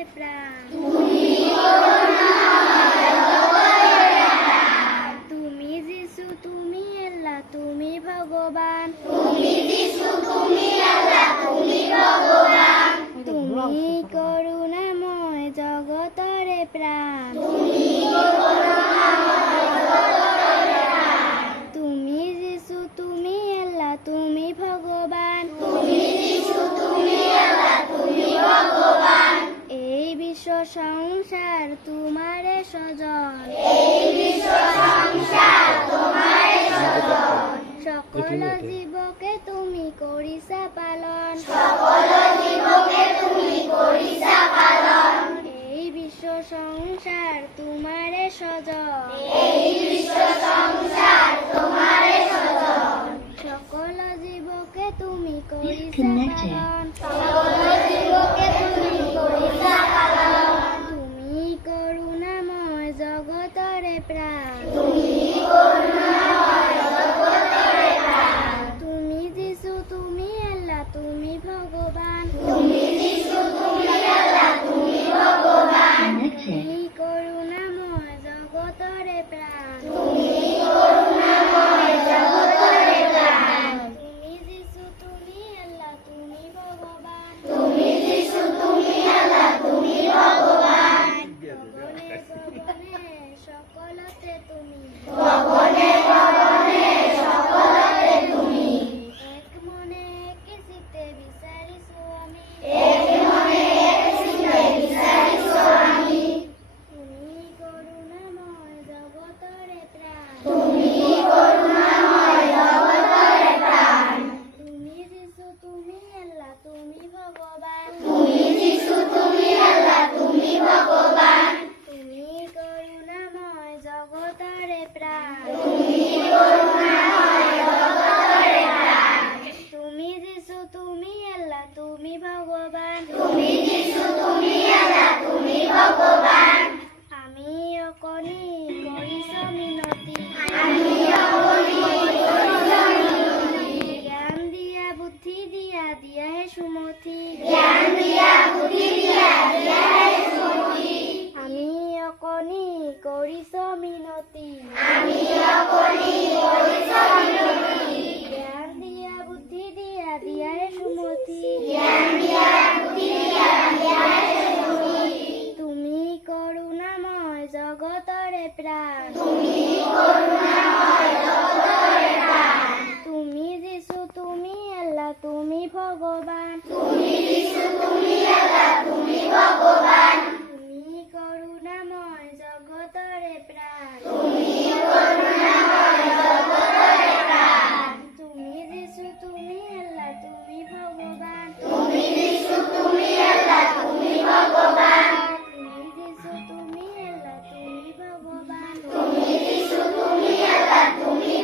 জগতরে প্রাণ। তুমি যিশু, তুমি আল্লাহ, তুমি ভগবান। তুমি করুণাময় জগতরে প্রাণ। তুমি যিশু, তুমি আল্লাহ, তুমি ভগবান। এই বিশ্ব সংসার তোমারে সজন। সকল জীবকে তুমি করিছা পালন। এই বিশ্ব সংসার তোমারে সজন। সকল জীবকে তুমি করিছা পালন। তুমি করুণাময় জগতরে প্রাণ। তুমি যিশু, তুমি আল্লাহ, তুমি ভগবান। তুমি করুণাময় জগতরে প্রাণ। তুমি যিশু, তুমি আল্লাহ, তুমি ভগবান। সকলতে তুমি। এক মনে এক চিত্তে বিচাৰিছো আমি। তুমি করুণাময় জগতরে প্রাণ। তুমি যিশু, তুমি আল্লাহ, তুমি ভগবান। তুমি করুণাময় জগতরে প্রাণ। তুমি যিশু, তুমি আল্লাহ, তুমি ভগবান। আমি অকণি কৰিছ মিনতি। জ্ঞান দিয়া বুদ্ধি দিয়া দিয়াহে সুমতি। আমি অকণি কৰিছ মিনতি। জ্ঞান দিয়া বুদ্ধি দিয়া দিয়াহে সুমতি। তুমি করুণাময় জগতরে প্রাণ। তুমি যিশু, তুমি আল্লাহ, তুমি ভগবান। তুমি করুণাময় জগতরে প্রাণ। তুমি যিশু, তুমি আল্লাহ, তুমি ভগবান। তুমি যিশু, তুমি আল্লাহ, তুমি ভগবান। তুমি